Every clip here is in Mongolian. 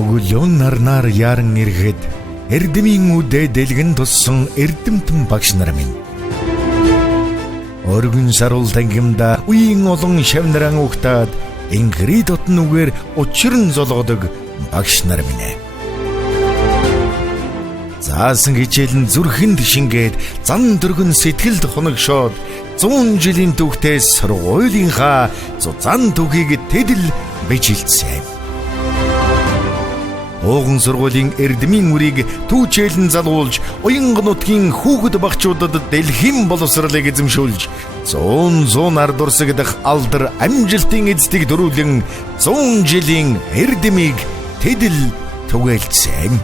Өглөөн нарнаар яран ирэхэд эрдэмийн үдэ дэлгэн туссан эрдэмтэн багш нар минь. Өргөн саруул тангимда үеийн олон шавнаран угтаад ингри дотн үгээр учран золгодог багш нар минь. Заасан хичээл нь зүрхэнд шингээд зан дөргөн сэтгэлд хоногшоод 100 жилийн түүхтээс сургуулийнхаа зузаан түүхийг тэдэл бижилсэн. Ууган сургуулийн эрдмийн үрийг түүчээлэн залуулж, уянга нутгийн хүүхэд багчуудад дэлхийн боловсролыг эзэмшүүлж, 100 дурсагдах алдар амжилтын эзэдийг дөрүүлэн 100 жилийн эрдмийг тэдэл түгээлцсэн.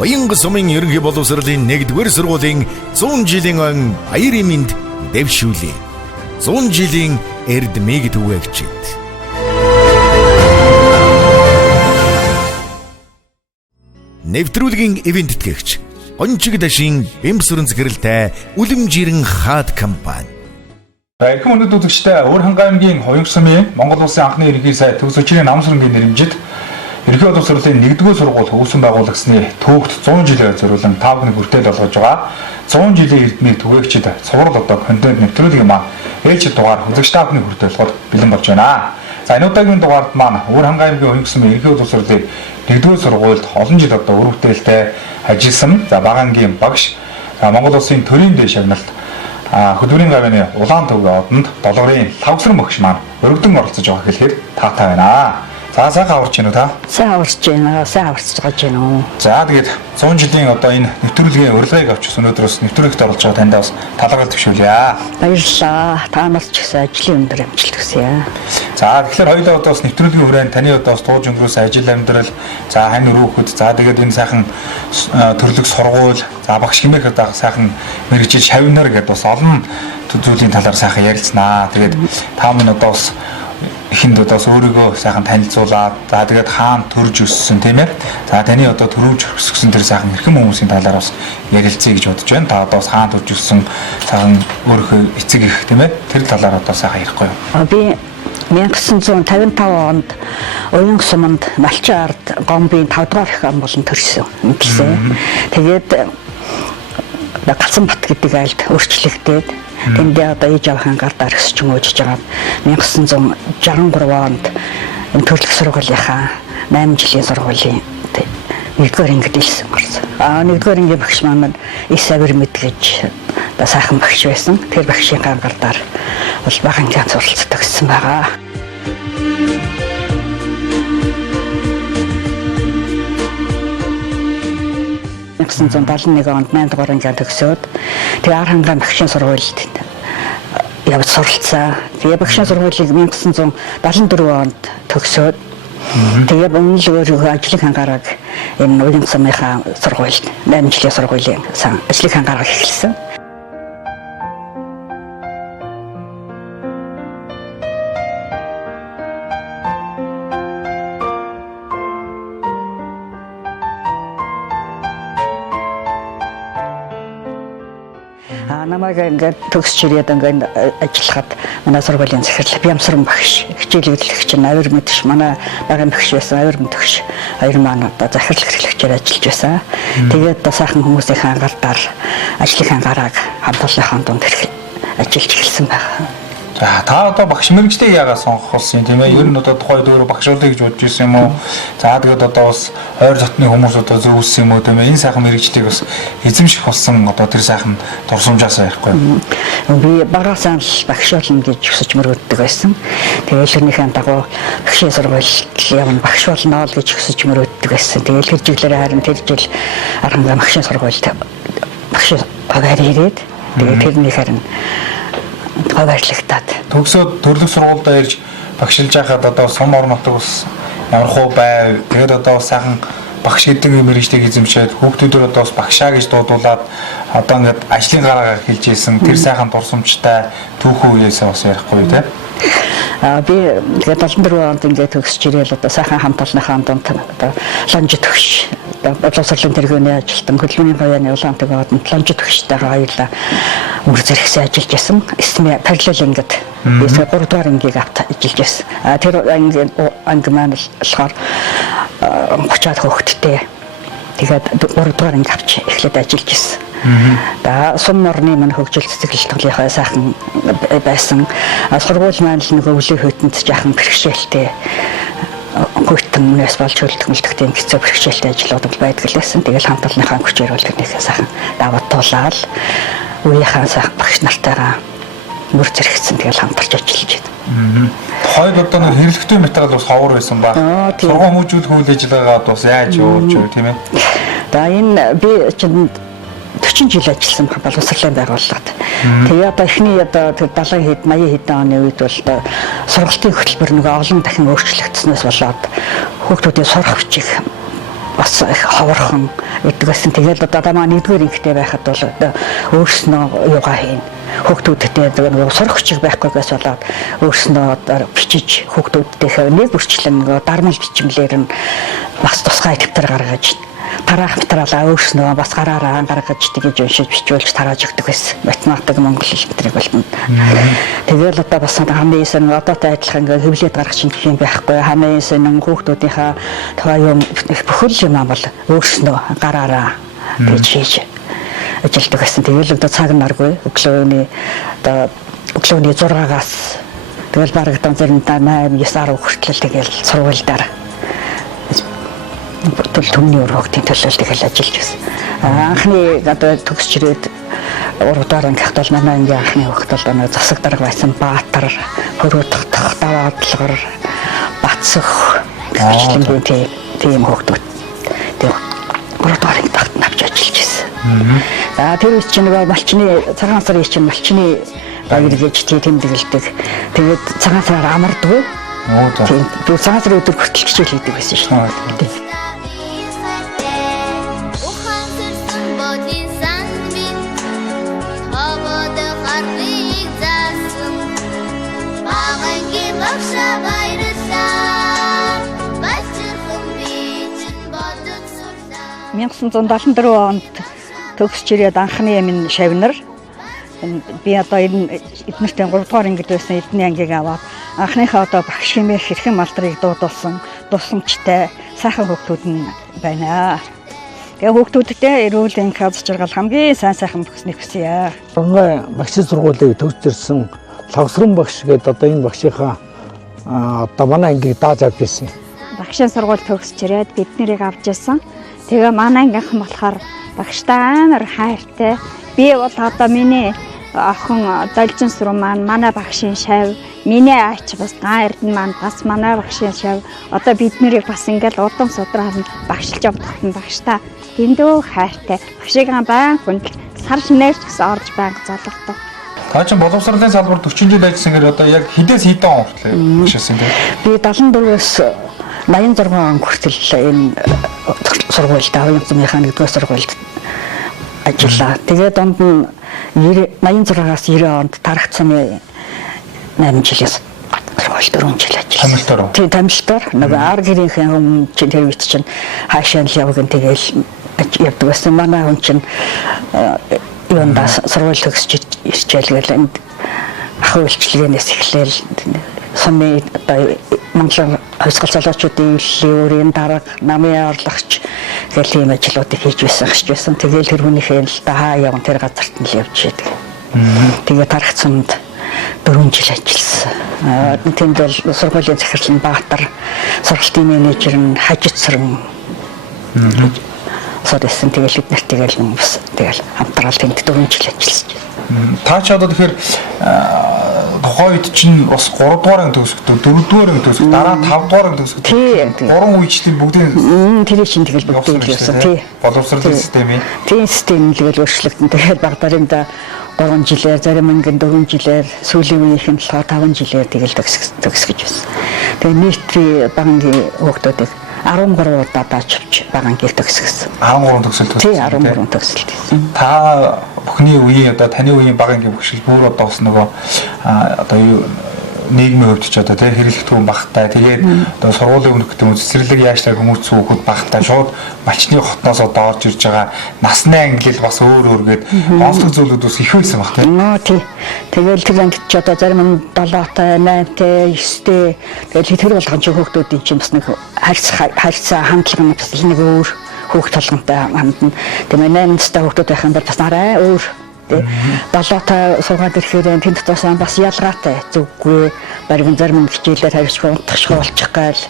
Уянга сумын ерөнхий боловсролын 1-р сургуулийн 100 жилийн өн баярын мэнд дэвшүүлээ. 100 жилийн эрдмийг түгээгчид. Нэвтрүүлгийн ивент тэтгэгч Гончиг дашийн бэмсүрэн захиралтай Үлэмжирэн хаад компани. Эрхэм өнөд үзэгчдээ Өөр Хангай аймгийн Уянга сумын Монгол Улсын анхны ерөнхий сайд Төв Сүчирийн намсрынгийн нэрэмжид ерөнхий боловсролын 1-р сургууль хөгжсөн байгуулагчны түүхт 100 жилээр зориулан 5 хүний хүртэл болгож байгаа. 100 жилийн эрдмийг түгээгчид цуврал одоо контент нэвтрүүлгийн маань ээлжид дугаар үзэгч та бүхний хүртэл болгоход бэлэн болж байна. За энэ удаагийн дугаард маань Өөр Хангай аймгийн Уянга сумын ерөнхий боловсролын 1-р сургуульд олон жил одоо үр бүтээлтэй ажилласан багаангийн багш Монгол Улсын төрийн дэд шагналт хөдөлмөрийн гавьяаны улаан төвийн одонд долгорын лавсран багш маань өргөдөн оролцож байгаа хэлэхэд таатай байна. За сайхан аварч байна уу та? Сайн аварч байна. Сайн аварч байгаа ч юм уу. За тэгээд 100 жилийн одоо энэ нэвтрүүлгийн урилгыг авч өнөөдрөөс нэвтрүүлэгт оролцож байгаа таньд бас талархал төвшүүлье. Баярлалаа. Та нас ч гэсэн ажлын өндөр амжилт хүсье. За тэгэхээр хоёулаа одоо бас нэвтрүүлгийн хүрээнд таны одоо тууж өнгөрөөсөн ажил амьдрал, за хань өрөөхөд, за тэгээд энэ сайхан төрлөг сургууль, за багш хэмээх одоо сайхан мэрэгжил шавнар гэдээ бас олон зүйлийн талаар сайхан ярилцсанаа. Тэгээд та минь одоо бас ихэнд одоо өөрийгөө сайхан танилцуулаад, за тэгээд хаана төрж өссөн тийм ээ. За таны одоо төрөвж өссөн тэр сайхан эрхэм хүмүүсийн талаар бас ярилцъя гэж бодож байна. Та одоо бас хаана төрж өссөн, сайхан өөрийнхөө эцэг их тийм ээ. Тэр талаар одоо сайхан ярихгүй юу? Би 1955 онд Уянга суманд Малчин ард Гомбын 5-р их ам болон төрсөн гэсэн. Тэгээд Галзанбат гэдэг айлд өөрчлөгдөөд тэндээ одоо ээж аваахын гардаар өсч мөжж байгаа. 1963 онд энэ төрөлх сургуулийнхаа 8 жилийн сургуулийн 1-р ангид илсэн гарсан. 1-р ангийн багш маань Исавэр мэд гэж одоо сайхан багш байсан. Тэр багшийн гардаар бол багаангийн суралцдаг гэсэн байгаа. Нэгсэн 1971 онд 8-р ангийн төгсөөд тэгээ Ар хангай багшийн сургуульд явж суралцсан. Тэгээ багшийн сургуулийг 1974 онд төгсөөд тэгээ өмнө л өөрөө ажлыг хангаараг энэ Уянга сумынхаа сургуульд 8 жилийн сургуулийн ажлыг хангаараг эхэлсэн. Намайг ингээд төгсч ирээд ингээд ажиллахад манай сургуулийн захирал Бямсран багш хичээл хөтлөгч нь авир мэдш манай багийн багш байсан авир мэдш хоёр маань одоо захирал хэрэглэгчээр ажиллаж байсан. Тэгээд одоо сайхан хүмүүсийн хангалтаар ажлын хангаараг хамтлагийнхаа дунд ажиллаж эхэлсэн байна. За та одоо багш мэрэгчдийг яагаад сонгох болсон юм тийм ээ? Ер нь одоо тухайд өөрөө багшуулъя гэж бодож ирсэн юм уу? За тэгээд одоо бас ойр дотны хүмүүс одоо зөвлөсөн юм уу тийм ээ? Энэ сайхан мэрэгчлийг бас эзэмших болсон одоо тэр сайхан дурсамжаас ярихгүй юу? Би багасаа л багшуулна гэж хүсэж мөрөөддөг байсан. Тэгээд ширнийхэн дагуу багшийн сургуульд явна багш болно л гэж хүсэж мөрөөддөг байсан. Тэгээд тэр жиглэрээ харин тэр жил Ар хангай багшийн сургуульд багш аваад ирээд тэгээд тэрний харин баярлагдаад. Төгсөөд төрлөг сургуультай ирж багшилж байхад одоо сум орон нутаг ус ямар хөө байв. Тэгээд одоо сайхан багш гэдэг мэргэжлийг эзэмшээд хүүхдүүдээр одоо бас багшаа гэж дуудуулаад одоо ингээд ажлын гараагаар хэлж ийсэн тэр сайхан дурсамжтай түүхэн үеэсээ бас ярихгүй юу те? Би тэгээд 74 онд ингээд төгсч ирээл одоо сайхан хамт олонхаа дунд одоо лонж төгш боловсролын тэргүүний ажилтан хөдөлмөрийн баяны улаантай бод ламжид төгсдөгөө хоёулаа мөр зэрэгсээ ажиллаж байсан. Эсмэ параллел ангид бисээ 3 дугаар ангийг авт ажиллаж байсан. Тэр анги маань болохоор 30-аад хүүхэдтэй. Тэгээд 3 дугаар анги авч эхлээд ажиллаж байсан. Да сум орны мань хөгжил цэцэглэл тоглохоо сайхан байсан. Сургууль маань л нөгөө өвлийн хөтөнд жаахан бэрхшээлтэй хөртөн нэс болж хөлтгөлтөй хэцүү бэрхшээлтэй ажлууд байдаг л байсан. Тэгэл хамт олонныхаа хүчээр бол тэрнийхээ сайхан даваад туулаад үеийнхээ сайхан багш нартайгаа мөр зэрэгцсэн тэгэл хамтарч ажиллаж байна. Хойд одоо нэг хэрэглэхтэй материал бас ховор байсан ба. Сургууль хүмүүжүүлэх үйл ажиллагаагаа бас яаж явуулж вэ тийм ээ? За энэ би чинь 40 жил ажилласан боловсролын байгууллагад. Тэгээ одоо эхний одоо 70 хэд 80 хэдэн оны үед бол сургалтын хөтөлбөр нөгөө олон дахин өөрчлөгдсөнөөс болоод хүүхдүүдийн сурах хүчийг бас их ховорхон гэдэг байсан. Тэгээд одоо манай 1-р ангитай байхад бол өөрснөө юугаа хийн. Хүүхдүүдтэй нөгөө сурах хүчийг байхгүйгээс болоод өөрснөө одоо бичиж хүүхдүүдтэйгээ нэг бүрчлэн нөгөө дармал бичмлэр нь бас тусгай дэвтэр гаргаж тараах материалаа өөрснөө бас гараараа гаргаж тэгж уншиж бичүүлж тарааж өгдөг байсан. Математик монгол хэл мэтрийг болно. Тэгэл одоо бас хамгийн эсэн одоотой адилхан ингээ хөвлөд гарах чинь юм байхгүй. Хамгийн эсэн хүүхдүүдийнхаа тухай юм бүхэл юм бол өөрснөө гараараа тэгж хийж ажилладаг байсан. Тэгэл одоо цаг наргүй өглөөний одоо өглөөний 6-аас тэгэл бараг заримдаа 8-9 10 хүртэл тэгэл сургуульдаар төлөвний урагтын төлөөлөлт хийж ажиллаж байсан. Анхны одоо төгсч ирээд 3 дугаар ангихт бол манай ангийн анхны хүүхэд бол засаг дарга байсан Баатар, Хөрөөдөх, Даваадлгар, Бацөх гэхлээр тийм хүүхдүүд тийм 3 дугаар ангихт авч ажиллаж байсан. За тэр үе чинь нөгөө малчны цагаан сарын чинь малчны баяр гэж тэмдэглэдэг. Тэгээд цагаан сараар амардгүй. Тийм. Тэр цагаан сарын өдөр хүртэл хичээл хийдэг байсан шүү дээ. $1974 онд төгсч ирээд анхны минь шавнар би одоо эднэртэй 3 дугаар ангид байсан эдний ангийг аваад анхныхаа одоо багш хэмээх хэрхэн малдрыг дуудуулсан тусламжтай сайхан хүүхдүүд нь байна. Тэгээ хүүхдүүдтэй эрүүл энх аз жаргал хамгийн сайхан өгснө хүсье. Онгой багш сургуулийг төгсч ирсэн Лавсран багш гэдэг одоо энэ багшийнхаа одоо манай ангийг дааж авч ирсэн. Багшийн сургууль төгсч ирээд бид нарыг авч ирсэн. Тэгээ манай ангийнхан болохоор багштай амар хайртай. Би бол одоо миний охин Должин суруу маань манай багшийн шав, миний ач бас гаан эрдэнэ маань бас манай багшийн шав. Одоо бид нарыг бас ингээл удам судраар нь багшилж явдагт нь багштай дэндүү хайртай. Багшигаа баян хүнд сар шинээр ч гэсэн орж байнга залгадаг. Та чинь боловсролын салбарт 40 жил ажилласан гэхээр одоо яг хэдээс хэдэн он хүртэл багшилсан бэ? Би 74-өөс 86 он хүртэл энэ сургуульд авьяасныхаа 1-р сургуульд ажиллаа. Тэгээд онд нь 86-аас 90 онд тархт сумын 8 жилээс сургууль 4 жил ажилласан. Тийм тамилтаар нөгөө ар гэрийнхээ хүн чинь тэр үед чинь хаашаа л явган тэгэл явдаг байсан. Манай хүн чинь юундаа сургууль төгсч ирчээлгээл энд ахуй үйлчлэгээс эхлээл сумын одоо Монголын хувьсгал залуучуудын үйллийн дарга намын орлогч гэх ийм ажлуудыг хийж байсан гэж байсан. Тэгээл тэр хүнийхээ л хаа явна тэр газарт нь л явж идэг. Тэгээд тархт сумд 4 жил ажилласан. Тэнд бол сургуулийн захирал нь Баатар, сургалтын менежер нь Хажицран содсэн. Тэгээл бид нарт тэгэл хамтраал тэнд 4 жил ажилласан. Та ч одоо тэгэхээр тухайд чинь бас 3 дугаар анги төгсөхдөө 4 дугаар анги төгсөх дараа 5 дугаар анги төгсөхдөө 3 үеичдийн бүгдийн тэр чинь тэгэл бүгдийг явсан тий. Боловсролын системийн тийм систем л өөрчлөгдөн. Тэгээд багтаринд 3 жилээр зарим ангийн 4 жилээр сүүлийн үеийнх нь болохоор 5 жилээр тэгэл төгсгөж байсан. Тэгээд нийтийн багангийн хүүхдүүдийг 13 удаа даачвч багангийг төгсгсөн. 13 төгсөлт. Тий 13 төгсөлт хийсэн. Та бүхний үеийн одоо таны үеийн багангийн багш бүр одоо бас нөгөө одоо юу нийгмийн хувьд ч одоо тэр хэрэглэгдэхүүн багтай тэгээд одоо сургуулийн өмнөх гэдэг цэцэрлэг яашлаа хүмүүс хүүхэд багтай шууд малчны хотноос одоо орж ирж байгаа насны ангил бас өөр гээд онцлог зүйлүүд бас их байсан баг тийм. Тийм. Тэгэл тэр ангид ч одоо зарим нь 7-тай, 8-тай, 9-тэй тэгэл тэр болгон ч хүүхдүүдийн чинь бас нэг харьцаа хандлага нь бас нэг өөр хүүхд толгонтой хандна. Тэгээд 8-тай хүүхдүүд байх юм бол бас арай өөр. 7-тай сургаад ирэхээр тэнд дотоос бас ялгаатай зүггүй баригн зарим хичээлээр харьцах унтах болчих гайл.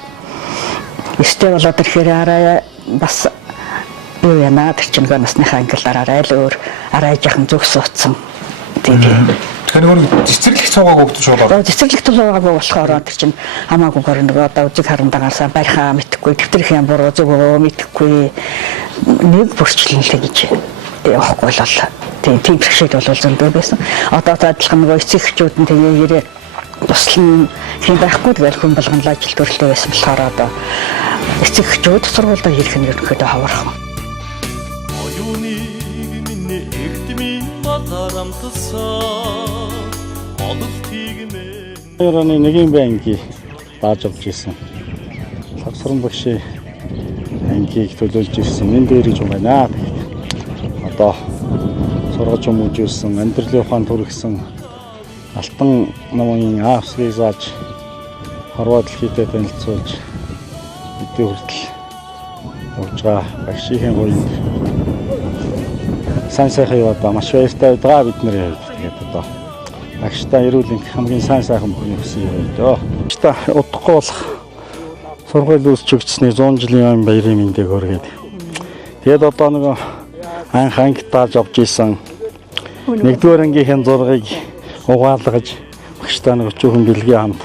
9-тэй болоод ирэхээр арай бас юу яна тэр чинь насныхаа ангиллаар арай л өөр арай жахан зүг суудсан. Тийм. Тэгэхээр нөгөө цэцэрлэг цуугааг өгдөж болоо. Цэцэрлэг цуугаагүй болохоор тэр чинь хамаагүйгээр нөгөө одоо үзэг харандагаасаа барихаа мэдхгүй дэвтэрхийн буруу зөвөө мэдхгүй нэг бүрчлэн л гэж явахгүй л бол тийм бэрхшээл бол зөндөө байсан. Одоо адилхан нөгөө эцэг эхчүүд нь тэгээ ирээ туслан хин байхгүй тэгэл хүн болгон л ажил төрлөө байсан болохоор одоо эцэг эхчүүд сургуульд ирэх нь ерөнхийдөө хавархан. Орны нэгэн банки дааж авч ирсэн. Савсран багшийн ангийг төлөөлж ирсэн. Энд дээрж байна. Одоо сургаж хүмүүжүүлсэн, амьдралын ухаанд хүргэсэн алтан намын аавсгийг зааж хорвоо дэлхийдээ танилцуулж эдгээр хүртэл явж байгаа багшийн гоёнд сайн сайхан яваа маш баяртай байгаа бид нарын хувьд. Тэгээд одоо багштай эрүүл хамгийн сайн сайхан бүхний хүсье өрөөдөө. Багштай удахгүй болох сургууль үүсч өгчсний 100 жилийн баярын мэндийг хүргээд. Тэгээд одоо нэг анх дааж авч ийсэн 1-р ангийнхын зургийг угаалгаж багштай нэг өчүүхэн бэлгийн хамт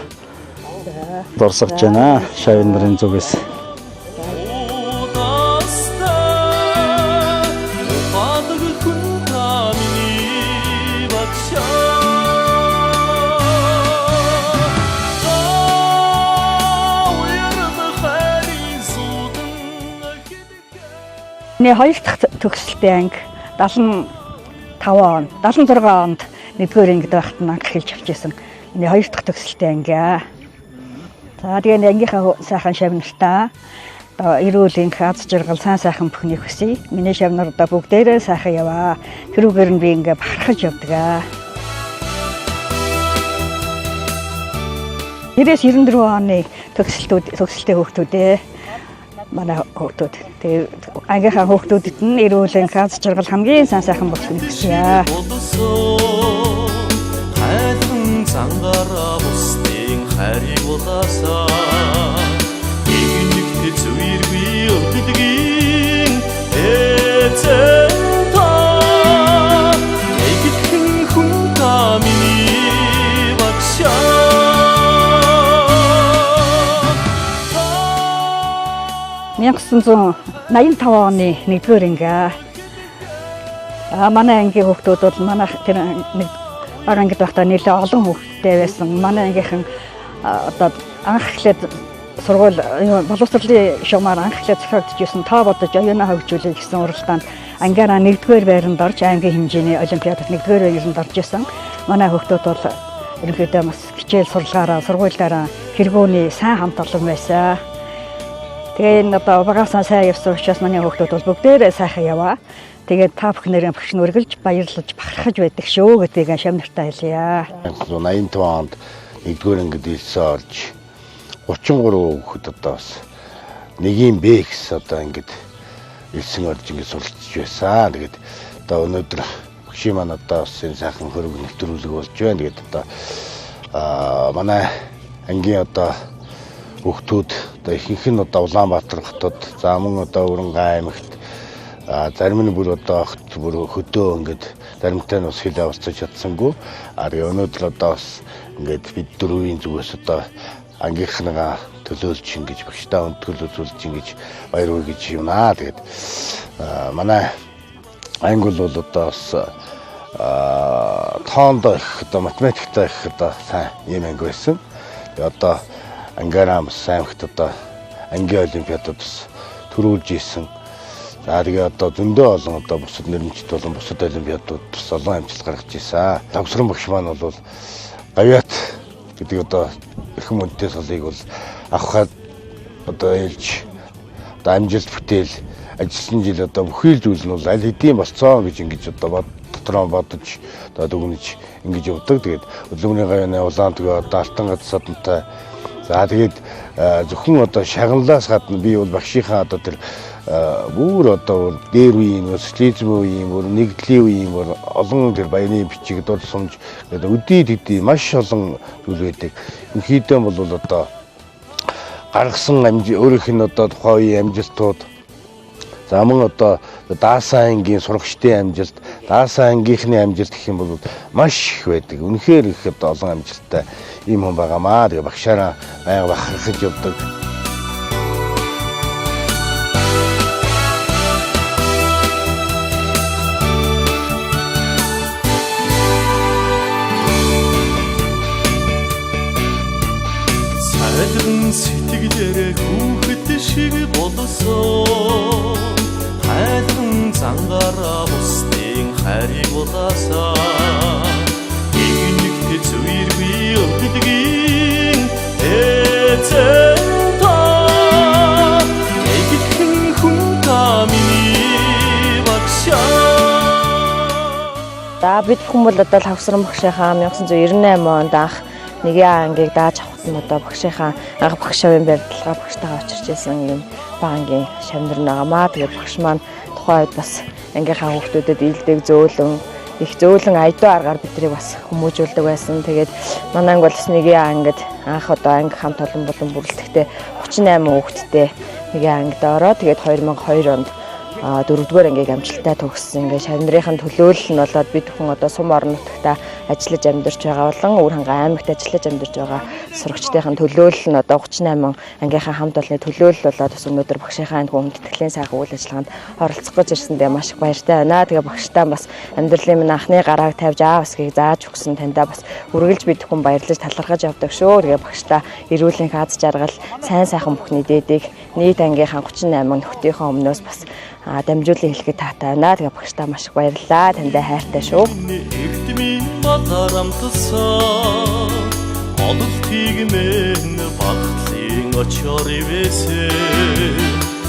дурсагч байна. Шавин нарын зүгээс. Нэг хоёр дахь төгсөлтийн анги 75 он, 76 онд 1-р ангид байхад нь анх хэлж авч ирсэн. Нэг хоёр дахь төгсөлтийн анги. За тэгээд ангийнхаа сайхан шавнартаа одоо эрүүл энх аз жаргал сайн сайхан бүхний хүсье. Миний шавнар одоо бүгдээрээ сайхан яваа. Тэрүүгээр нь би ингээ бахархаж явдаг. 94 оны төгсөлтийн хүүхдүүдээ манай хүүхдүүд. Тэгээд ангийнхаа хүүхдүүдэд нь эрүүл энх аз жаргал хамгийн сайн сайхан бүхний хүсье. хайрын зангараа бусдын хайрыг улаасаа нэгнэгт зүвэргүй өвдөлгийн эцэн та нэгэн хүн та миний багшаа 1985 оны 1-р анги. Манай ангийн хүүхдүүд бол манай тэр нэг ангид байхдаа нэлээд олон хүүхдтэй байсан. Манай ангийнхан одоо анх эхлээд сургууль боловсролын шугамаар анх эхлээд зохиогдчихсэн. Тоо бодож оюунаа хөгжүүлэх гэсэн уралдаанд ангиараа 1-р байранд орж ангийн хэмжээний олимпиадад 1-р байранд орж исэн. Манай хүүхдүүд бол ерөнхийдөө бас хичээл сурлагаараа сургуулиараа хэрэгөөний сайн хамт олон байсан. Тэгээд одоо багасаа сайн явсан учраас манай хүүхдүүд бол бүгдээрээ сайхан яваа. Тэгээд та бүхнэрийн багш нь үргэлж баярлаж бахархаж байдаг шүү гэдгийг шавнартаа хэлье. 85 онд 1-р ангид ирсэн орж 33 хүүхэд одоо бас нэгийн Б гэсэн одоо ангид ирсэн орж ингэ суралцж байсан. Тэгээд одоо өнөөдөр багшийн маань одоо бас энэ сайхан хөрөг нэвтрүүлэг болж байна. Тэгээд одоо манай ангийн одоо хүүхдүүд одоо ихэнх нь одоо Улаанбаатар хотод за мөн одоо Өрөнгөө аймагт зарим нь бүр одоо бүр хөдөө ингээд заримтай нь бас хил аварцаж чадсангүй. Тэгээ өнөөдөр одоо бас ингээд бид дөрвийн зүгээс одоо ангийнхныгаа төлөөлж ингэж багштай төлөөлж ингэж баяр хүргэж гэж юмнаа. Тэгээд манай анги бол одоо бас тоондоо их одоо математиктай их одоо сайн юм анги байсан. Тэгээ одоо ангаараа бас аймагт одоо ангийн олимпиадад бас төрүүлж ийсэн. За тэгээ одоо зөндөө олон одоо бусад нэрмжит болон бусад олимпиадууд бас олон амжилт гаргаж ийсэн. Тавсран багш маань бол гавьяат гэдэг одоо эрхэм үнэтэй солыг бол авахад одоо ээлж одоо амжилт бүтээл ажилласан жил одоо бүхий л зүйл нь бол аль хэдийн болцоо гэж ингэж одоо дотроо бодож одоо дүгнэж ингэж явдаг. Тэгээд өглөөний гавьяаны улаан төгөө одоо алтан гадсадтай. За тэгээд зөвхөн одоо шагналаас гадна би бол багшийнхаа одоо тэр бүр одоо дээр үеийн социализм үеийн бүр нэгдлийн үеийн бүр олон тэр баяны бичиг дурд сумж гэдэг өдий төдий маш олон зүйл байдаг. Өнхийдөө бол одоо гаргасан өөрийнх нь одоо тухайн үеийн амжилтууд за мөн одоо даасан ангийн сурагчдын амжилт, даасан ангийнхны амжилт гэх юм бол маш их байдаг. Үнэхээр их одоо олон амжилттай ийм хүн байгаамаа. Тэгээ багшаараа байнга бахархаж явдаг. Сайдын сэтгэлээрээ хүүхэд шиг болсон хайрын зангаараа бусдын хайрыг улаасаа нэгнэгт зүиргүй өвддөгийн эцэн та нэгэн хүн та миний багшаа. За бид бүхэн бол одоо Лавсран багшийнхаа 1998 онд анх нэгэн ангийг дааж авахт нь одоо багшийнхаа анх багш авийн барилга багштайгаа очирч ирсэн юм багангийн шавнар нагамаа. Тэгээд багш маань тухайн үед бас ангийнхаа хүүхдүүдэд ийдэг зөөлөн их зөөлөн айдуу аргаар биднийг бас хүмүүжүүлдэг байсан. Тэгээд манай анги бол бас нэгэн ангид анх одоо анги хамт олон болон бүрэлдэхтэй 38 хүүхэдтэй нэгэн ангид ороо. Тэгээд 2002 онд 4-р ангийг амжилттай төгссөн. Ингээ шавнарын төлөөлөл нь болоод бид бүхэн одоо сум орон нутагта ажиллаж амьдарч байгаа болон Өвөр хангай аймагт ажиллаж амьдарч байгаа сурагчдын төлөөлөл нь одоо 38 ангийнхаа хамт олонны төлөөлөл болоод бас өнөөдөр багшийнхаа энэ хүндэтгэлийн сайхан үйл ажиллагаанд оролцох гэж ирсэндээ маш их баяртай байна. Тэгээ багштай бас амьдралын минь анхны гарааг тавьж аавсгийг зааж өгсөн таньдаа бас үргэлж бид бүхэн баярлаж талархаж явдаг шүү. Тэгээ багштай эрүүлийн аз жаргал сайн сайхан бүхний дээдийг нийт ангийнхаа 38 нөхдийнхөө өмнөөс бас дамжуулан хэлэхэд таатай байна. Тэгээ багштай маш их баярлалаа. Таньдаа хайртай шүү. Эхтмийн матарамтсан ололтыг мэн багтлын очоор ивэсэ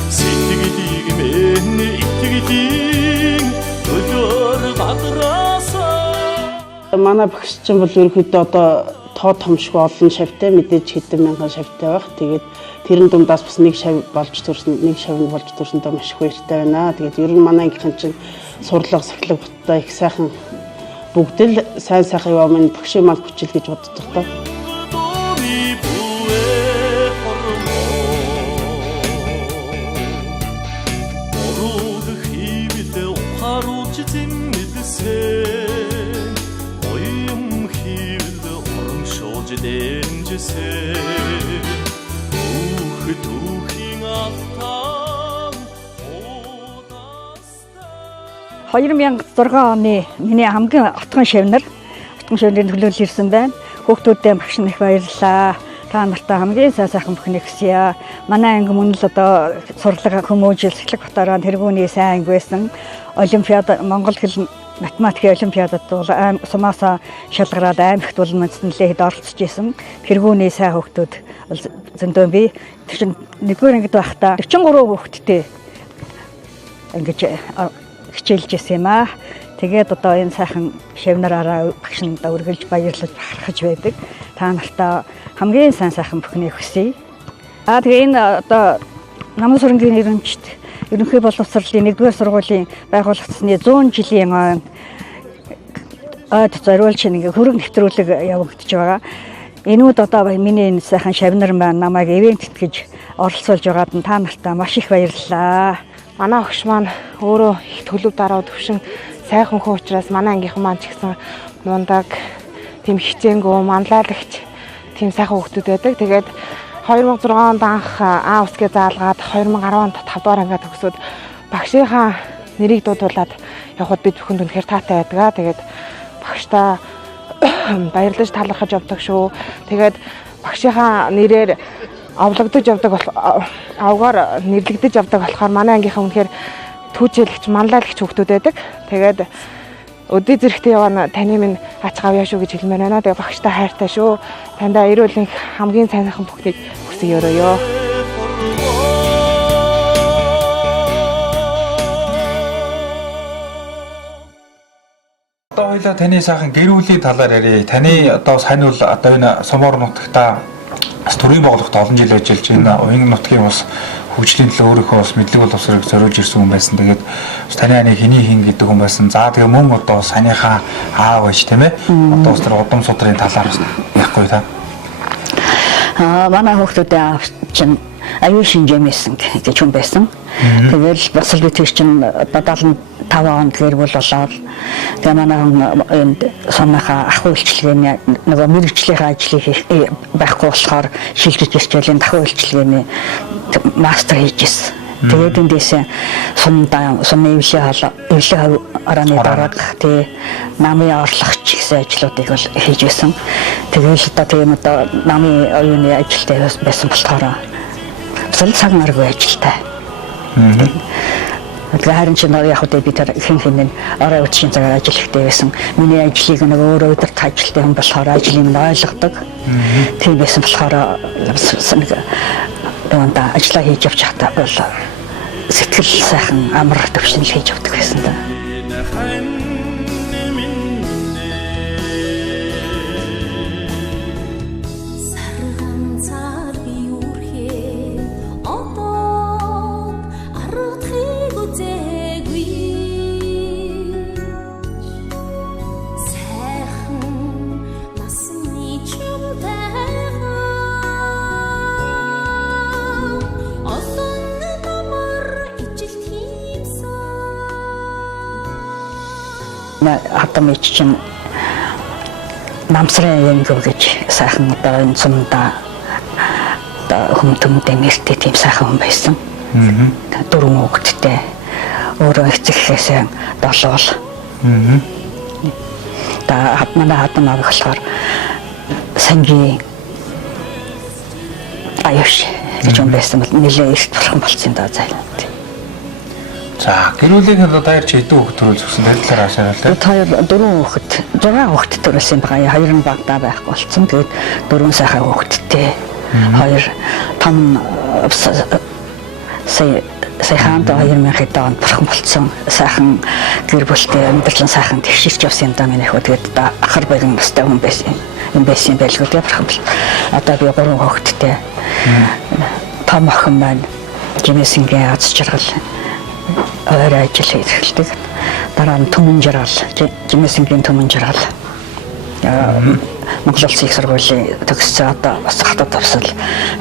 сэтгэлийг мэн итгэлийн төлөөр гадраасаа. Манай багш чинь бол ерөнхийдөө одоо тоо томшгүй олон шавьтай мэдээж хэдэн мянган шавьтай байх. Тэгээд тэрэн дундаас бас нэг шав болж төрсөн, нэг шавь болж төрсөндөө маш их баяртай байна. Тэгээд ер нь манай ангийнхан чинь сурлага сахилгатай их сайхан бүгд л сайн сайхан юм энэ багшийн мал хүчил гэж боддог тоо. Хоёр 2006 оны миний хамгийн отгон шавнар төлөөлөл ирсэн байна. Хүүхдүүдтэй багш их баярлалаа. Та нартай хамгийн сайхан бүхнийг хүсье. Манай анги мөн л одоо сурлага хүмүүжил сэтгэлэг батараа тэргүүний сайн анги байсан. Олимпиад Монгол хэл математикийн олимпиадад бол сумаасаа шалгараад аймагт бол мэдснэлээд оролцож исэн. Тэргүүний сайн хүүхдүүд зөндөө би тэр нэгдүгээр ангид байхдаа 43 хүүхэдтэй ингэж хичээлж ирсэн юм аа. Тэгээд одоо энэ сайхан шавнараараа багшиндаа үргэлж баярлаж бахархаж байдаг. Та нартаа хамгийн сайхан бүхнийг хүсье. Тэгээ энэ одоо Намын сүрэнгийн нэрмжт ерөнхий боловсролын 1-р сургуулийн байгуулагдсны 100 жилийн ойд зориулж ингээ хөрөнгө нэвтрүүлэг явагдаж байгаа. Энүүд одоо миний энэ сайхан шавнар маань намайг ивент гэж оролцуулж байгаад та нартаа маш их баярлалаа. Манай багш маань өөрөө их төлөв дараа төвшин сайхан хүн учраас манай ангийнхан маань ч гэсэн мундаг, тийм хичээнгөө, манлайлагч, тийм сайхан хүүхдүүд байдаг. Тэгээд 2006 онд анх АУС-гээ заалгаад 2010 онд 5 дугаар ангиа төгсөөд багшийнхаа нэрийг дуудуулаад явхад бид бүхэнд үнэхээр таатай байдаг. Тэгээд багштай баярлаж талархаж явдаг шүү. Тэгээд багшийнхаа нэрээр авлагдаж явдаг авгаар нэрлэгдэж явдаг болохоор манай ангийнхаа үнэхээр түүжээлэгч, манлайлагч хүүхдүүд байдаг. Тэгээд өдөө зэрэгтэй явна таны минь ач гавьяа шүү гэж хэлмээр байна. Тэгээ багштай хайртай шүү. Тандаа эрүүл энх хамгийн сайхан бүхнийг хүсье өрөөё. Одоо хоёлаа таны сайхан гэр бүлийн талаар ярив. Таны одоо сайн бол одоо энэ Сомор нутагта бас төрийн боголоход олон жил ажиллаж байна. Уян нутгийн бас хөгжлийн төлөө өөрийнхөө бас мэдлэг боловсрыг зориулж ирсэн хүн байсан. Тэгээд таны аныг хэний хин гэдэг хүн байсан. За тэгээ мөн одоо санийхаа аав байж тийм ээ. Одоо бас тэр удам судрын талаар ярихгүй та. Манай хүүхдүүдээ аав чинь аюул шинжээсэн гэж хүн байсан. Тэгэл бас л тэр чинь 75 онд гэр бүл болоод тэгээ манай энд санааха ах үйлчлэгээний нөгөө мэрэгжлийн ажлыг байхгүй болохоор шилжиж ирчихлээ дахин үйлчлэгээний мастер хийжсэн. Тэгээд эндээсээ сумны эвлээ орооны дарга тэгээ намын орлогч гэсэн ажлуудыг бол хийж байсан. Тэгээл одоо тийм одоо намын оюуны ажилтай байсан болохоор бас цаг наргүй ажилтай. Харин ч яг үгүй би тэр хин орой үеийн цагаар ажил ихтэй байсан. Миний ажлыг нэг өөрөө өдөрт ажилтай хүн болохоор ажлыг нь ойлгодог. Тийм байсан болохоор нэг ажлаа хийж явж хата бол сэтгэл сайхан амар төвшинл хийж явдаг байсан да. Хатам иччин намсрын юм гэж сайхан одоо энэ сумда хүмүүстээ нэртэй тийм сайхан хүн байсан. Дөрвөн хүүхэдтэй өөрөө эцэгхээсээ 7 бол. Манай хатам аав болохоор сангийн аюуш гэж хүн байсан бол нэлээд их бурхан болсон даа зай. За гэр бүлийн одоо чи хэдэн хүүхэд төрүүлсэн тэр талаар ашиглалаа. Хоёр 4 хүүхэд 6 хүүхэд төрүүлсэн байгаа. Хоёр нь багтаа байхгүй болсон. Тэгээд 4 сайхан хүүхэдтэй. Хоёр том сайхан 2000 онд бурхан болсон. Сайхан гэр бүлтэй амьдрал сайхан тэгшилж явсан юм да миний хөө. Тэгээд ахар багын бастай хүн байсан. Юм байсан байлгүй тэгээд бурхан бол. Одоо би 3 хүүхэдтэй. Том охин маань Жимэсингийн аз жаргал өөрөө ажил хийдэг. Дараа нь түмэн жаргал, Жимэсингийн түмэн жаргал. Монгол Улсын их сургуулийн төгссөн одоо бас хатад авсал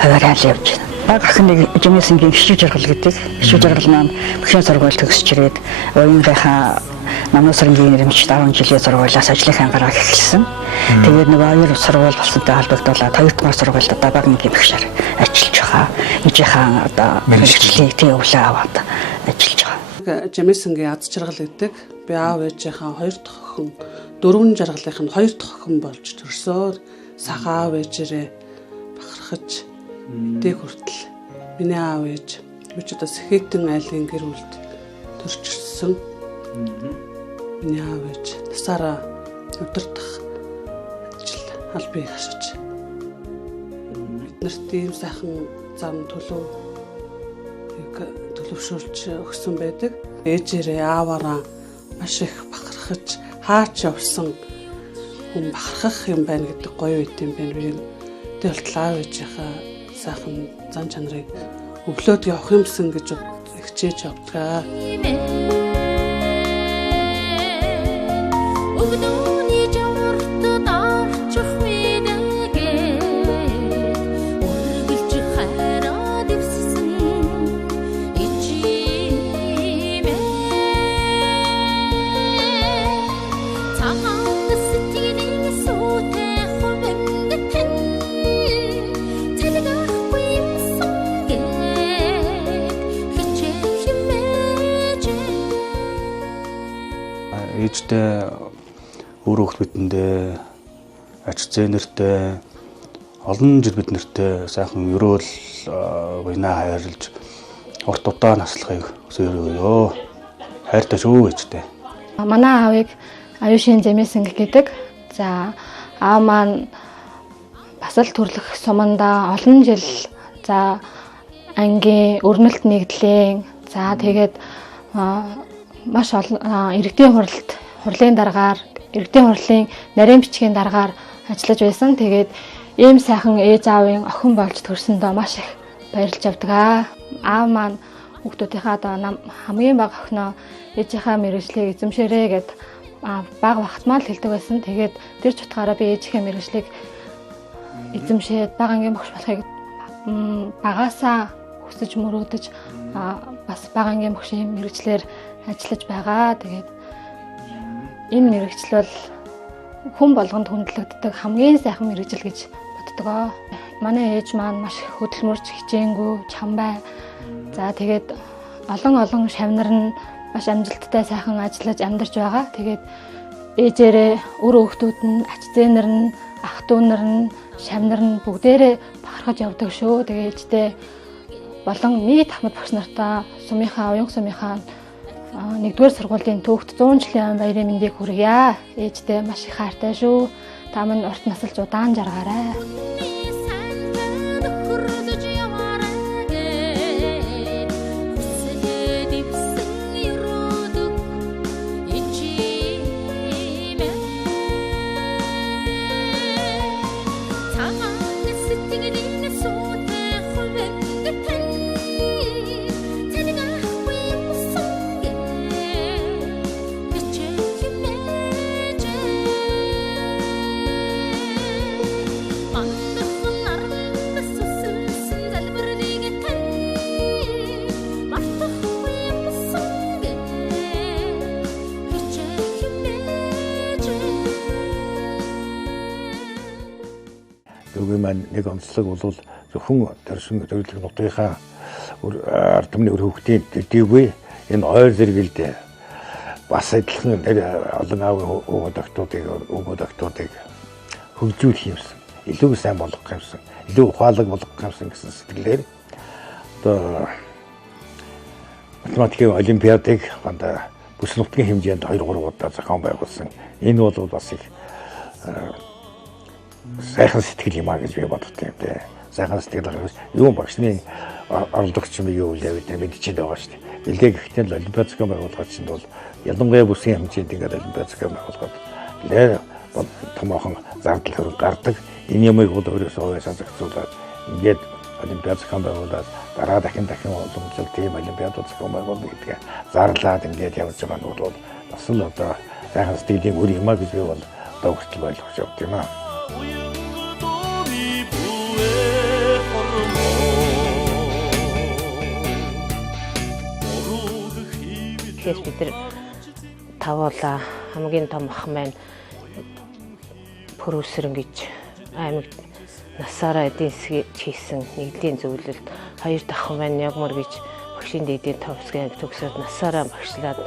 хуваарай явж байна. Баг охиныг Жимэсингийн хишиг жаргал гэдэг. Хишиг жаргал маань бүхэн сургууль төгсөж ирээд уянгийнхаа намнасрынгийн нэрмж 10 жилийн сургуулиас ажлынхаа гараа эхэлсэн. Тэгээд нэг хоёр сургууль болсонтой холбогдуулаад хоёр дахь сургуульд одоо багнгийн багшаар ажиллаж байгаа. Ижийнхаа одоо мэргэжлийг тийм өвлөө аваад ажиллаж байгаа. Жимэсингийн аз жаргал гэдэг. Би аав ээжийнхаа хоёр дахь охин, дөрвөн жаргалынх нь хоёр дахь охин болж төрсөөр сахаа аав ээжээрээ бахархаж дэг хүртэл миний аав ээж өчигдөө Сэхэтэн айлын гэр бүлд төрж ирсэн. Миний аав ээж насаараа өдөртөх ажил албыг хашиж биднэрт ийм сайхан зам төлөвшүүлж өгсөн байдаг. Ээжээрээ ааваараа маш их бахархаж хаач явсан хүн бахархах юм байна гэдэг гоё үт юм байна. Би тэгэл аав ээжийнхаа сайхан зан чанарыг өглөөд явах юмсан гэж хичээж явдаг. Ээжтэй өөр хүүхд бидэндээ ач зээнэртэй олон жил бид нартэй сайхан өрөөл буйнаа хайрлаж урт удаан наслахыг хүсэж өгөө. Хайртай шүү ээжтэй. Манай аавыг аюушийн Зэмэсэнг гэдэг. За аав маань бас л төрлөх суманда олон жил за ангийн өрнөлт нэгдлийн за тэгээд маш олон иргэдийн хурлын дараагаар иргэдийн хурлын нарийн бичгийн дараагаар ажиллаж байсан. Тэгээд ийм сайхан ээж аавын охин болж төрсөндөө маш их баярлж явдаг. Аав маань хүүхдүүдийнхээ одоо хамгийн бага охиноо ээжийнхээ мэргэжлийг эзэмшээрэй гэд бага багтмаа л хэлдэг байсан. Тэгээд тэр ч утгаараа би ээжийнхээ мэргэжлийг эзэмшээд бага ангийн багш болохыг багаасаа хүсэж мөрөөдөж бас бага ангийн багшийн мэргэжлэр ажиллаж байгаа. Тэгээд энэ мэргэжил бол хүн болгонд хүндлэгддэг хамгийн сайхан мэргэжил гэж боддог. Манай ээж маань маш хөдөлмөрч хичээнгүй чамбай. За тэгээд олон шавнар нь маш амжилттай сайхан ажиллаж амьдарч байгаа. Тэгээд ээжээрээ өр хүүхдүүд нь, ач зээнэр нь, ах дүүнэр нь, шавнар нь бүгдээрээ бахархаж явдаг шүү. Тэгээд ээжтэй болон нийт ахмад багш нартаа сумынхаа, уян сумынхаа 1-р сургуулийн түүхт 100 жилийн баярын мэндийг хүргье. Ээжтэй маш их хайртай шүү. Та минь урт насалж удаан жаргаарай. Нэг онцлог бол зөвхөн төрсөн төрөлх нутгийнхаа ард түмний өр хөвгтийн төдийгүй энэ ойр зэрэгэлд бас адилхан олон аавын өгөөд октоодыг хөгжүүлэх юмсан, илүү сайн болгох юмсан, илүү ухаалаг болгох юмсан гэсэн сэтгэлээр одоо математикийн олимпиадыг бүс нутгийн хэмжээнд 2-3 удаа зохион байгуулсан. Энэ бол бас их сайхан сэтгэл юм а гэж би боддог юм дээ. Сайхан сэтгэл юу багшны оролдогч юм юу вэ гэдэг мэдчихэд байгаа шүү дээ. Бэлгээ гэхдээ л олимпиад зохион байгуулалт чинь бол ялангуяа бүсийн хэмжээнд ингээд олимпиад зохион байгуулалт лээ томоохон зардал хөрөнгө гардаг. Энэ юмыг бол өөрөөсөө санагцуулаад ингээд олимпиад зохион байгуулаад дараа дахин уламжлал тийм олимпиадууд зохион байгуулна гэдгээ зарлаад ингээд явж байгаа нь бол бас л одоо сайхан сэтгэлийн үр юм а гэж би бол одоо хүртэл ойлгож явдаг юм а. Тэгэхээр бид нар тавуулаа хамгийн том ах маань Пүрүсрэн гэж аймагт насаараа эдийн засгийг хийсэн нэгдлийн зөвлөлд хоёр дахь маань Ягмар гэж багшийн дэдийн товсгийн төгсөөд насаараа багшлаад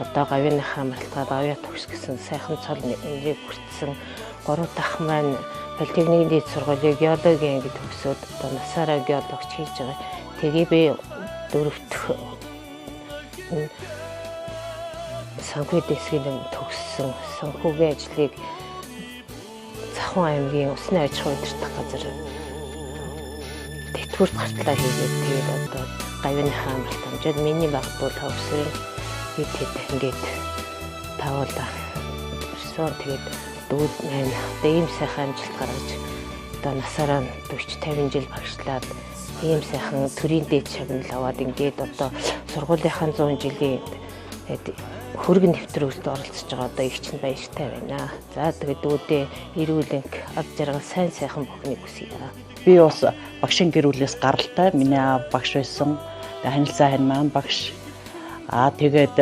одоо гавьяаныхаа мартаад авьяа төгс гэсэн сайхан цол нэрийг хүртсэн гурав дахь маань политехникийн дэд сургуулийн геологийн анги төгсөөд одоо насаараа геологч хийж байгаа. Тэгээ би дөрөвдөх санхүү дэсгийн төгссөн санхүүгийн ажлыг Завхан аймгийн Усны аж ахуйн удирдах газар тэтгэврт гартлаа хийгээд тэгээд одоо гавьяаныхаа амралт хамжаад миний багт бол төгсрийн хэд ингээд тавуулаа ирсэн. Тэгээд дүүд маань ийм сайхан амжилт гаргаж одоо насаараа 40-50 жил багшлаад ийм сайхан төрийн дээд шагнал аваад ингээд одоо сургуулийнхаа 100 жилийн хөргөн нэвтрүүлэлд оролцож байгаа одоо их чинь баяртай байна. За тэгээд дүүдээ эрүүлэнх ад жаргал сайн сайхан бүхнийг хүсье. Би бас багшийн гэр бүлээс гаралтай. Миний аав багш байсан. Ханилцаа хань маань багш. Тэгээд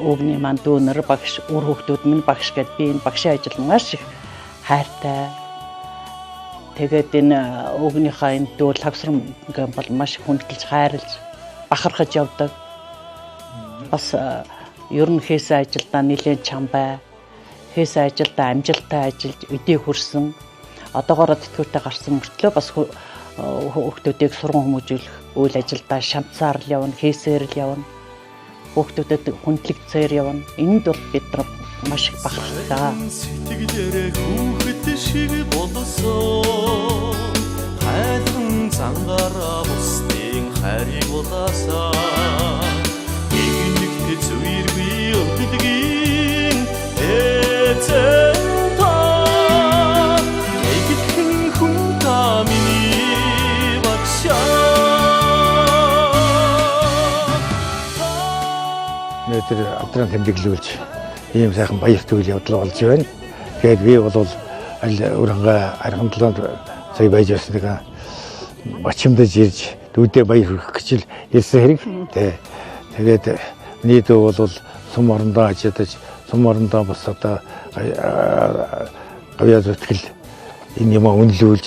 өвгний маань дүүнэр багш, үр хүүхдүүд минь багш гэд би энэ багшийн ажил маш их хайртай. Тэгээд энэ өвгнийхаа энэ дүүл хавсрам бол маш хүндэлж хайрлж бахархаж явдаг. Бас ер нь хийсэн ажилдаа нэлээд чамбай. Хийсэн ажилдаа амжилттай ажиллаж өдий хүрсэн. Одоогоор тэтгэвртэй гарсан мөртлөө бас хүүхдүүдийг сургууль хүмүүжүүлэх үйл ажилдаа шамцаар л явна, хийсээр л явна. Хүүхдүүдэд хүндлэгцээр явна. Энд бол бид нар маш их багтаа. Сэтгэлээрээ хүүхэд шиг болсон хайрхан цангаараа бусдын хайрыг улаасаа нэгнэгт зүиргүй өвдөлгийн эцэн та нэгтгэн хүн та миний багшаа. Өнөөдөр авдран тэмдэглүүлж ийм сайхан баяр түгэл явдал болж байна. Тэгээд би бол аль өрөнгө арган талаанд сая байж байснаа бачимдаж ирж дүүдээ баяр хүргэх гэж ирсэн хэрэг. Тэгээд миний дүү бол сум орондоо ажиллаж, сум орондоо бас одоо гавьяа зүтгэл энэ юм үнэлүүлж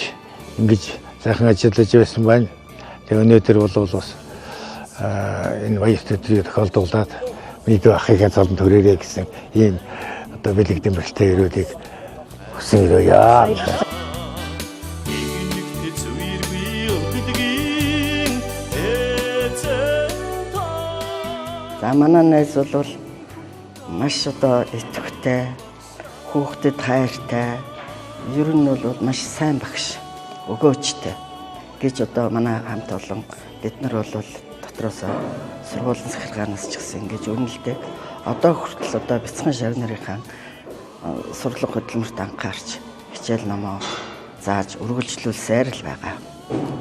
ингэж сайхан ажиллаж байсан байна. Тэгээд өнөөдөр бол бас энэ баяр төдийг тохиолдуулаад миний дүү ахыг цаалан төрөөрэй гэсэн ийм одоо бэлэг дэмбэлтэй өрөөдийг хүсэн өрөөё. За манай найз бол маш одоо идэвхтэй, хүүхдэд хайртай, ер нь бол маш сайн багш, өгөөжтэй гэж одоо манай хамт олон бид нар бол дотроос сургуулийн захиргаанаас ч гэсэн ингэж үнэлдэг. Одоо хүртэл одоо бяцхан шав нарынхаа сурлага хөдөлмөрт анхаарч хичээл номоо зааж үргэлжлүүлсээр л байгаа.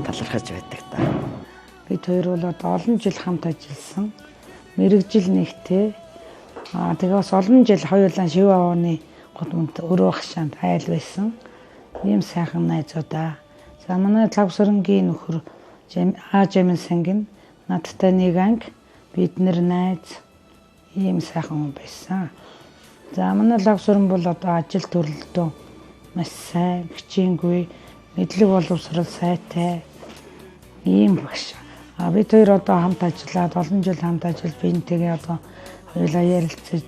Талархаж байдаг та. Бид хоёр бол одоо олон жил хамт ажилласан. Мэргэжил нэгтэй. Тэгээ бас олон жил хоёулаа шив авааны гудамд өрөө хашаанд айл байсан. Ийм сайхан найзуудаа. За манай Лавсрынгийн нөхөр Жамин Сангин надтай нэг анги бид нэр найз ийм сайхан хүн байсан. За манай Лавсрын бол одоо ажил төрлөлтөө маш сайн, хичээнгүй, мэдлэг боловсрал сайтай ийм багш. Бид хоёр одоо хамт ажиллаад олон жил хамт ажиллаж биентэйгээ одоо хоёулаа ярилцаж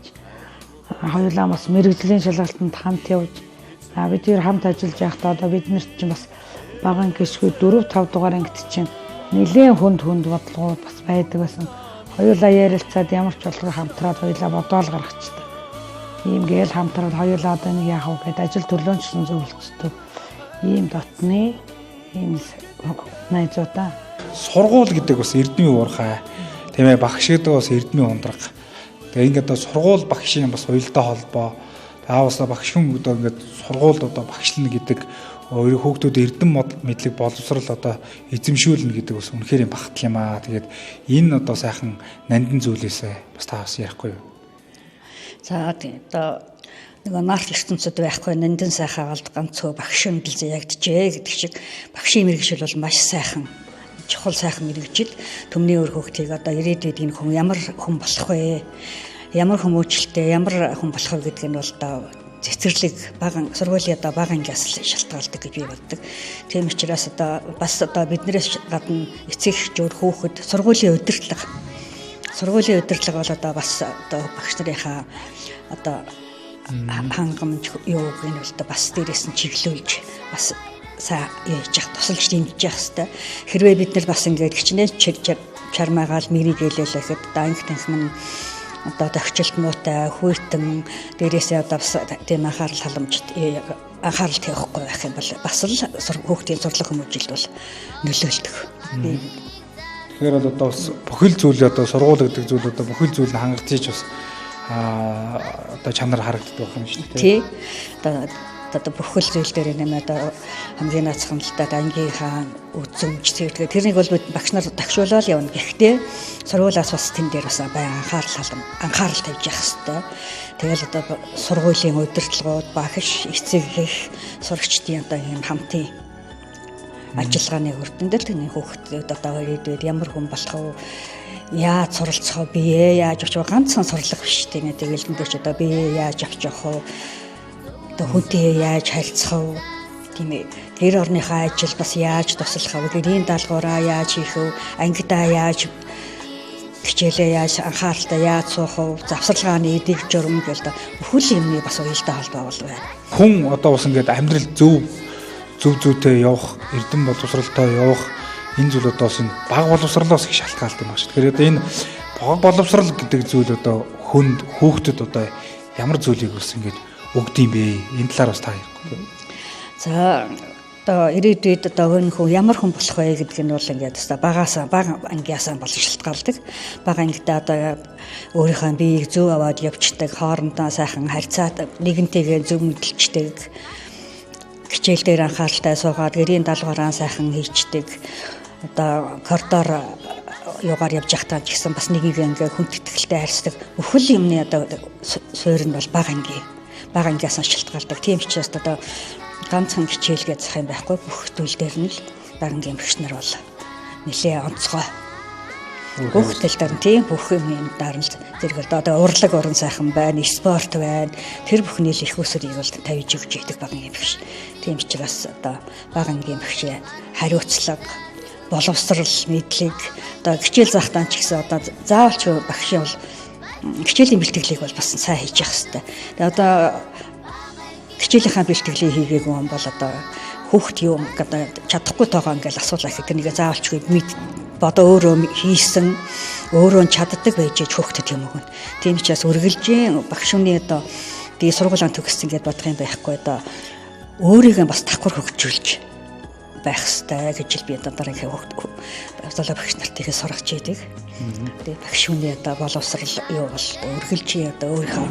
хоёулаа бас мэргэжлийн шалгалтанд хамт явж бид хоёр хамт ажиллаж байхдаа одоо бид нарт чинь бас баган гişгүй 4-5 дугаар ангид чинь нэлээд хүнд бодлогууд бас байдаг байсан. Хоёулаа ярилцаад ямар ч болгоо хамтраад хоёулаа бодоол гаргацдаг. Ийм гээл хамтраад хоёулаа одоо нэг яах вэ гэд ажил төрлөөнчсөн зөвлөцдөг. Ийм дотны ийм найзуудаа. Сургууль гэдэг бас эрдмийн уурхай, тийм ээ, багш гэдэг бас эрдмийн ундраг. Тэгээ ингээд одоо сургууль багшийн бас уялдаа холбоо. Таавасаа багш хүн одоо ингээд сургуульд одоо багшлна гэдэг өөрийн хүүхдүүд эрдэм мэдлэг боловсрал одоо эзэмшүүлнэ гэдэг бас үнэхээр багтал юм аа. Тэгээд энэ одоо сайхан нандин зүйлээсээ бас та бас ярихгүй юу? За одоо нөгөө нарт ертөнцид байхгүй нандин сайхан алд ганцөө багшин л заягджээ гэдэг шиг багшийн мэргэжил бол маш сайхан чухал сайхан мэргэжил. Төмний өр хүүхдийг одоо ирээдүйд энэ хүн ямар хүн болох вэ? Ямар хүмүүжлтэй, ямар хүн болох вэ гэдг нь бол одоо цэцэрлэг баган сургуулийн одоо баган ангиас шалтгаалдаг гэж би боддог. Тийм учраас одоо бас одоо биднээс гадна эцэг эхчүүд хүүхэд сургуулийн удирдлага бол одоо бас одоо багш нарынхаа одоо хангамж юу гэх нь бол бас дээрээс нь чиглүүлж бас сайн яаж явах тусалж дэмжих хэрэгтэй. Хэрвээ бид нар бас ингээд хичнээн чармаагаал мэрийгэлээ л гэхэд одоо анги танхим нь одоо төвчлөлт муутай хүйтэн дээрээсээ одоо бас тийм анхаарал халамжт анхаарал тавихгүй байх юм бол бас л хүүхдийн сурлаг хүмүүжилд бол нөлөөлдөг. Тэгэхээр одоо бас бүхэл зүйл одоо сургууль гэдэг зүйл одоо бүхэл зүйл нь хангацж бас одоо чанар харагддаг байх юм шүү дээ. Тий. Одоо бүхэл зүйл дээр нэмээд хамгийн наацхан л да ангийнхаа үзэмж зэрэг тэрнийг бол багш нар тагшуулаад явна. Гэхдээ сургуулиас бас тэн дээр бас байн анхаарал тавьж явах хэрэгтэй. Тэгэл одоо сургуулийн удирдлагууд багш эцэг их сурагчдын одоо ийм хамтын ажиллагааны хүрдэндэл тэний хүүхдүүд одоо ирээдүйд ямар хүн болох вэ? Яаж суралцах вэ? Бие яаж авч байгаа ганцхан сурлага биш тийм ээ. Тэгэл энэ ч одоо бие яаж авч явах вэ? Одоо хүнтэй яаж харилцах вэ? Тийм ээ. Гэр орныхаа ажил бас яаж туслах вэ? Гэрийн даалгавраа яаж хийх вэ? Ангидаа яаж хичээлээ яаж анхааралтай яаж суух вэ? Завсарлагааны эдэг журам гэл да бүхэл юмны бас уялдаа холбоо бол байна. Хүн одоо бас ингээд амьдрал зүйтэй явах, эрдэм боловсралтай явах энэ зүйл одоо бас энэ баг боловсралоос их шалтгаалтай юм байна шүү. Тэгэхээр одоо энэ баг боловсрал гэдэг зүйл одоо хүнд хүүхдэд одоо ямар зүйлийг бас ингэж өгдөм бэ? Энэ талаар бас та ярихгүй. За одоо ирээдүйд одоо хүн ямар хүн болох вэ гэдэг нь бол ингээд бага ангиасаа бол шалтгаалдаг. Бага ангидаа одоо өөрийнхөө биеийг зөв аваад явждаг, хоорондоо сайхан харьцаад нэгнтэйгээ зөв мэдлждэг, хичээл дээр анхааралтай суугаад гэрийн даалгавраа сайхан хийчдэг. Одоо коридор юугаар явж байхдаа ч гэсэн бас нэгийг ингээ хүндэтгэлтэй харьцдаг. Бүхэл юмны одоо суурь нь бол бага ангиасаа шалтгаалдаг. Тийм ч бас одоо ганцхан хичээлгээ зах юм байхгүй, бүх зүйл дээр нь л бага ангийн багш нар бол нэлээ онцгой. Бүх тал дээр тийм бүх юм дараа нь зэрэг одоо урлаг орон сайхан байна, спорт байна. Тэр бүхний л их усрыг бол тавьж өгч идэг бага ангийн багш. Тийм ч бас одоо бага ангийн багш хариуцлага, боловсрал, мэдлэг одоо хичээл заахтаа ч гэсэн одоо заавалч багш бол хичээлийн бэлтгэлийг бол бас сайн хийж явах хэрэгтэй. Тэгээ одоо хичээлийнхаа бэлтгэлийг хийгээгүй юм бол одоо хүүхд юу одоо чадахгүй тоогоо ингээл асуулаа гэхэд нэгэ заавалчгүй одоо өөрөө хийсэн, өөрөө чаддаг байж хүүхдэд юм өгнө. Тийм ч бас үргэлжийн багш хүний одоо дэг сургуулийн төгссөн гэдээ бодох юм байхгүй одоо өөрийгөө бас давхар хөгжүүлж байх хэрэгтэй гэж би одоо дараагийн залуу багш нартыг сургаж идэг. Тэгээ багш хүний одоо боловсрал юу бол үргэлжийн одоо өөрийнхөө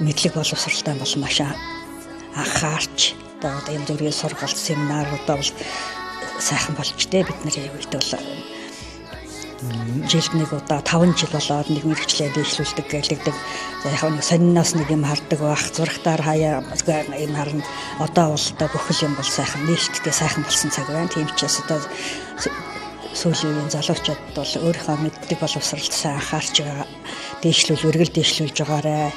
мэдлэг боловсралтай бол маш анхаарч одоо юм зүрийн сургалт семинаруудаа бол сайхан болж дээ бидний үед бол жилд нэг удаа 5 жил болоод нэг мэрэгчлээ дэвшлүүлдэг гэлэгдэг. За яг нэг сониноос нэг юм хардаг байх, зурагтаар хаяа юм харна. Одоо бол одоо бүхэл юм бол сайхан нээлттэй сайхан болсон цаг байна. Тийм ч бас одоо сүүлийн үеийн залуучууд бол өөрийнхөө мэддэг боловсралд сайн анхаарч байгаа. Дэвшлүүл, дэвшлүүлж байгаарэ.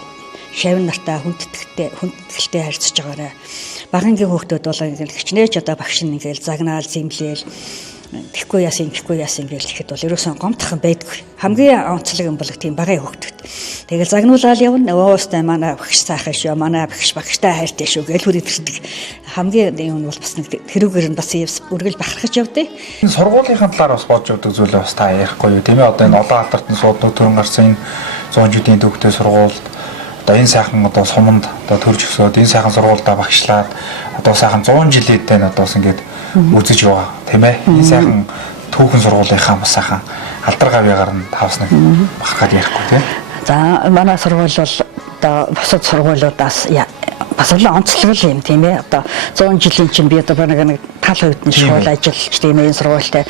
Шавн нартай хүндэтгэлтэй харьцаж байгаарэ. Багангийн хүүхдүүд бол ингээл хичнээн одоо багш нь ингээл загнаал, зэмлээл тэгэхгүй яасан гэж ихэд бол ерөөсөн гомдхон байдгүй. Хамгийн онцлог юм бол тийм багын хүүхдүүд. Тэгэл загнуулаад явна. Өөстэй манай багш сайхан шүү. Манай багштай хайртай шүү гэж хүрээдэрдэг. Хамгийн юм бол бас нэг тэрүүгээр нь бас үргэлж бахархаж явдээ. Энэ сургуулийнхаа талаар бас бодж өгдөг зүйлээ бас та ярихгүй юу? Тийм ээ одоо энэ олон алдарт нь сууд төрөн гарсан энэ 100 жилийн төвхтэй сургуульд одоо энэ сайхан одоо суманд одоо төрж өсөөд энэ сайхан сургуульдаа багшлаад одоо сайхан 100 жилийн тань одоо бас ингээд үзэж байгаа тийм ээ. Энэ сайхан түүхэн сургуулийнхаа бас сайхан алдар гавьяагаар нь тавс нэг бахархаад ярихгүй тийм. За манай сургууль бол одоо бусад сургуулиудаас бас л онцлог юм тийм ээ. Одоо 100 жилийн чинь би одоо нэг тал хувьд нь школ ажиллаж тийм энэ сургуультай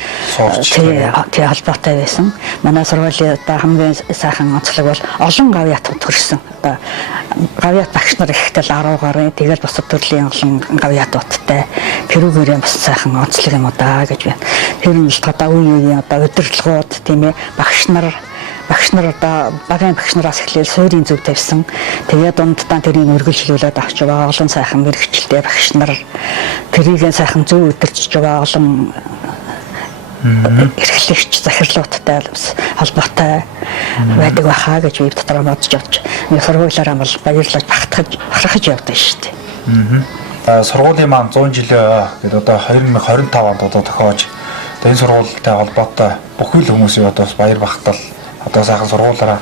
тий холбоотой байсан. Манай сургуулийн одоо хамгийн сайхан онцлог бол олон гавьяат төрсөн. Одоо гавьяат багш нар ихтэй л 10 гаруй тэгэл бусад төрлийн олон гавьяатуудтай тэрүүгээрээ бас сайхан онцлог юм удаа гэж байна. Тэр нь л одоо үеийн одоо удирдлагууд тийм ээ багш нар одоо багийн багш нараас эхлээл суурийн зөв тавьсан. Тэгээд дунддаа тэрийг үргэлжлүүлээд авч байгаа олон сайхан мэрэгчлээ багш нар тэрийг сайхан зөв удирдах байгаа олон эрхлэгч захирлуудтай холбоотой байдаг байхаа гэж би дотроо бодож явж. Нэг сургуулаараа бол баярлаж бахархаж явдаг шүү дээ. Сургуулийн маань 100 жилээ гэдэг одоо 2025 онд одоо тохиож энэ сургуультай холбоотой бүхэл хүмүүсийн одоо баяр багтаал одоо сайхан сургуулаараа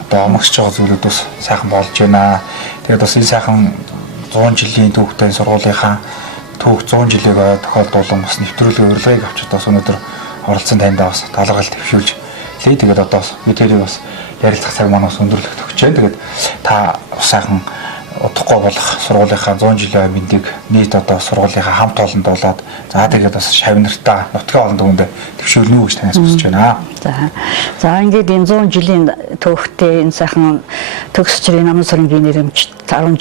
одоо омогсож байгаа зүйлүүд бас сайхан болж байна. Тэгээд бас энэ сайхан 100 жилийн түүхтэй сургуулийнхаа түүх 100 жилийг тохиолдуулан бас нэвтрүүлгийн урилгыг авчид бас өнөөдөр оролцсон таньдаа бас талархал төвшүүлж лээ. Тэгээд одоо бас мэдээлэл бас ярилцах цаг маань бас өндөрлөгт өгч байна. Тэгээд та бас сайхан удахгүй болох сургуулийнхаа 100 жилийн мэндийг нийт одоо сургуулийнхаа хамт олонд болоод за тэгээд бас шавнартаа нутгийн олон түвэнд төвшүүлнэ үү гэж танаас хүсэж байна. За ингээд энэ 100 жилийн түүхтэй энэ сайхан төгсчрийн намын сүрэнгийн нэрэмж 10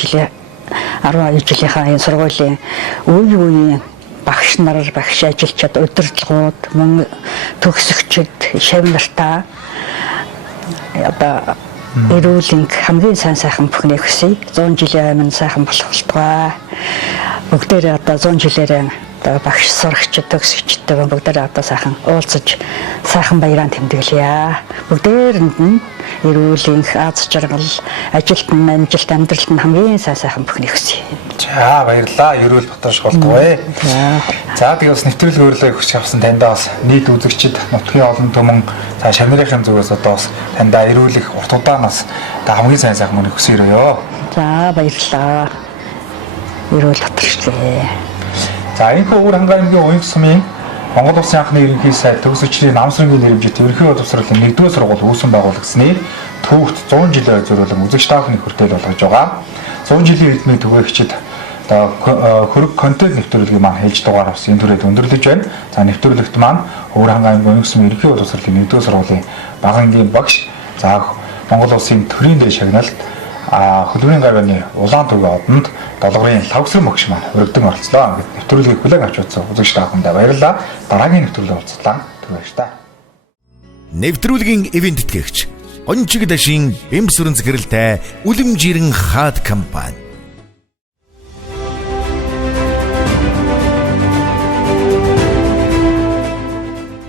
жилийнхаа энэ сургуулийн үеийн багш нар, багш ажилчид, удирдлагууд, мөн төгсөгчд, шавнартаа одоо эрүүлэнг хамгийн сайхан бүхнийг хүсье. 100 жилийн өмнө сайхан болох болтугай. Бүгдээрээ одоо 100 жилээрээ багш сурагчид төгсөгчдөө бүгдээ одоо сайхан уулзаж сайхан баяраа тэмдэглэе. Бүгдээрэнд нь эрүүл аз жаргал, ажилд амьдралд нь хамгийн сайхан бүхнийг хүсье. За баярлалаа. Ерөөл Батарш болтгоё. За тэгээд бас нэвтрүүлэг өөрлөө хүч авсан таньдаа бас нийт үзэгчид, нутгийн олон түмэн за шамрын зүгээс одоо бас таньдаа эрүүлэх урт удаанаас хамгийн сайхан мөнийг хүсээрээ. За баярлалаа. Ерөөл Батарш. За энэ Өвөр хангай аймгийн уян сумын Монгол Улсын анхны ерөнхий сайд төгсөгчдийн намсрын нэрмжит ерөнхий боловсролын 1-р сургууль үүсгэн байгуулагдсны түүхт 100 жилийн зориулан үзэгч та бүхний хүртэл болгож байгаа. 100 жилийн эдмийн түгээгчид одоо хөрөг контент нэвтрүүлгийг маань хийж дугаар авсан энэ төрөйд өндөрлөж байна. За нэвтрүүлэгт маань Өвөр хангай аймгийн уян сумын ерөнхий боловсролын 1-р сургуулийн багангийн багш за Монгол Улсын төрийн дээл шагналд хөдөлмөрийн гавьяаны улаан төвийн одонд долгорын лавсрын багш маань өргөдөн оролцлоо. Нэвтрүүлгийг хүлээн авч үзсэн үзэгч та бүхэндээ баярлалаа. Дараагийн нэвтрүүлгээр уулзлаа. Түгэж та. Нэвтрүүлгийн ивент тэтгэгч Гончиг дашин бэмс сүрэн захиралтай Үлэмжирэн хаад компани.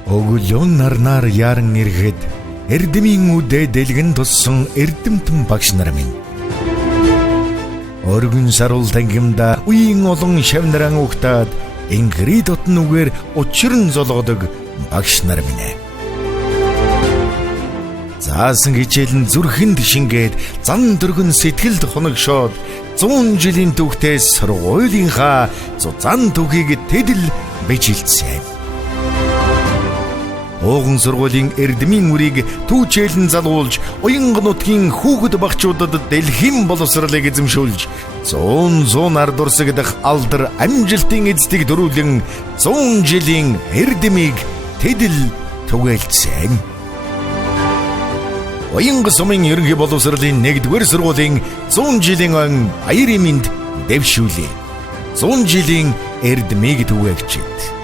Өглөөн нарнаар яран ирэхэд эрдэмийн үдэ дэлгэн туссан эрдэмтэн багш нар минь. Өргөн саруул тангимда үеийн олон шавнаран угтаад ингри дотн үгээр учран золгодог багш нар минь. Заасан хичээл нь зүрхэнд шингээд зан дөргөн сэтгэлд хоногшоод 100 жилийн түүхтэй сургуулийнхаа зузаан түүхийг тэдэл бижилсэн. Ууган сургуулийн эрдмийн үрийг түүчээлэн залгуулж уянга нутгийн хүүхэд багчуудад дэлхийн боловсролыг эзэмшүүлж 100 ард урсагдах алдар амжилтын эздэг дөрүүлэн 100 жилийн эрдмийг тэдэл түгээлсэн. Уянга сумын ерөнхий боловсролын 1-р сургуулийн 100 жилийн өн баярын мэнд дэвшүүлээ. 100 жилийн эрдмийг түгээгчид